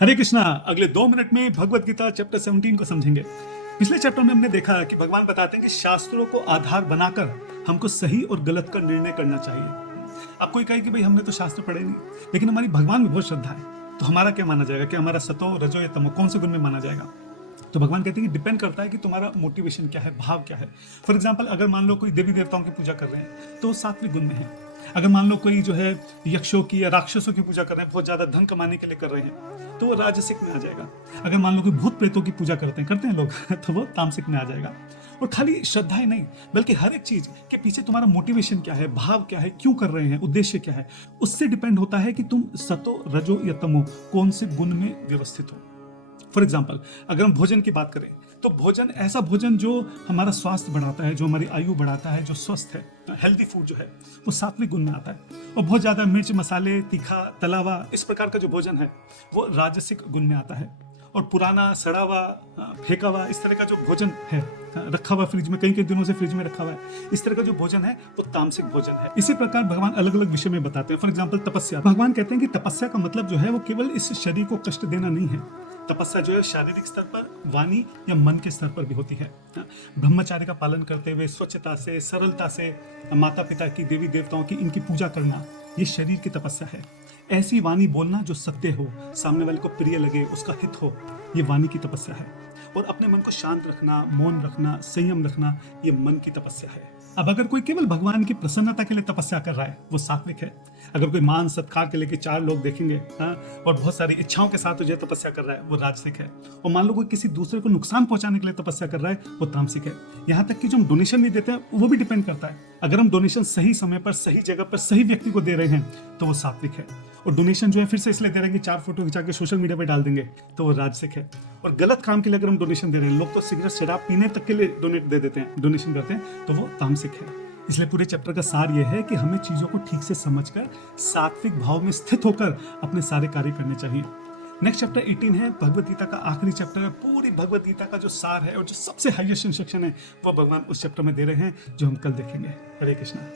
हरे कृष्णा। अगले 2 मिनट में भगवत गीता चैप्टर 17 को समझेंगे। पिछले चैप्टर में हमने देखा कि भगवान बताते हैं कि शास्त्रों को आधार बनाकर हमको सही और गलत का निर्णय करना चाहिए। अब कोई कहे कि भाई हमने तो शास्त्र पढ़े नहीं, लेकिन हमारी भगवान में बहुत श्रद्धा है, तो हमारा क्या माना जाएगा कि हमारा सतो रजो या तमो कौन से गुण में माना जाएगा? तो भगवान कहते हैं कि डिपेंड करता है कि तुम्हारा मोटिवेशन क्या है, भाव क्या है। फॉर एग्जाम्पल, अगर मान लो कोई देवी देवताओं की पूजा कर रहे हैं तो सात्विक गुण में है। अगर मान लो कोई जो है यक्षों की या राक्षसों की पूजा कर रहे हैं, बहुत ज्यादा धन कमाने के लिए कर रहे हैं, तो वो राजसिक में आ जाएगा। अगर मान लो कोई भूत प्रेतों की पूजा करते हैं लोग तो वो तामसिक में आ जाएगा। और खाली श्रद्धा ही नहीं, बल्कि हर एक चीज के पीछे तुम्हारा मोटिवेशन क्या है, भाव क्या है, क्यों कर रहे हैं, उद्देश्य क्या है, उससे डिपेंड होता है कि तुम सतो रजो या तमो कौन से गुण में व्यवस्थित हो। फॉर एग्जाम्पल, अगर हम भोजन की बात करें तो भोजन, ऐसा भोजन जो हमारा स्वास्थ्य बढ़ाता है, जो हमारी आयु बढ़ाता है, जो स्वस्थ है, हेल्दी फूड जो है, वो सात्विक गुण में आता है। और बहुत ज़्यादा मिर्च मसाले, तीखा, तला हुआ, इस प्रकार का जो भोजन है वो राजसिक गुण में आता है। और पुराना, सड़ा हुआ, फेंका हुआ, इस तरह का जो भोजन है, रखा हुआ फ्रिज में, कई दिनों से फ्रिज में रखा हुआ है, इस तरह का जो भोजन है वो तामसिक भोजन है। इसी प्रकार भगवान अलग अलग विषय में बताते हैं। फॉर एग्जाम्पल, तपस्या। भगवान कहते हैं कि तपस्या का मतलब जो है वो केवल इस शरीर को कष्ट देना नहीं है। तपस्या जो है शारीरिक स्तर पर, वाणी या मन के स्तर पर भी होती है। ब्रह्मचार्य का पालन करते हुए स्वच्छता से, सरलता से माता पिता की, देवी देवताओं की, इनकी पूजा करना, ये शरीर की तपस्या है। ऐसी वाणी बोलना जो सत्य हो, सामने वाले को प्रिय लगे, उसका हित हो, ये वाणी की तपस्या है। और अपने मन को शांत रखना, मौन रखना, संयम रखना, ये मन की तपस्या है। अब अगर कोई केवल भगवान की प्रसन्नता के लिए तपस्या कर रहा है, वो सात्विक है। अगर कोई मान सत्कार के लिए कि 4 लोग देखेंगे, और बहुत सारी इच्छाओं के साथ जो तपस्या कर रहा है, वो राजसिक है। और मान लो कोई किसी दूसरे को नुकसान पहुंचाने के लिए तपस्या कर रहा है, वो तामसिक है। यहाँ तक कि जो हम डोनेशन भी देते हैं वो भी डिपेंड करता है। अगर हम डोनेशन सही समय पर, सही जगह पर, सही व्यक्ति को दे रहे हैं तो वो सात्विक है। और डोनेशन जो है फिर से इसलिए दे रहे हैं कि 4 फोटो खिंचा के सोशल मीडिया पर डाल देंगे, तो वो राजसिक है। और गलत काम के लिए अगर हम डोनेशन दे रहे हैं, लोग तो सिगरेट शराब पीने तक के लिए डोनेशन करते हैं, तो वो तामसिक है। इसलिए पूरे चैप्टर का सार यह है कि हमें चीजों को ठीक से समझकर सात्विक भाव में स्थित होकर अपने सारे कार्य करने चाहिए। नेक्स्ट चैप्टर 18 है, भगवत गीता का आखिरी चैप्टर है। पूरी भगवत गीता का जो सार है और जो सबसे हाईएस्ट इंस्ट्रक्शन है वो भगवान उस चैप्टर में दे रहे हैं, जो हम कल देखेंगे। हरे कृष्णा।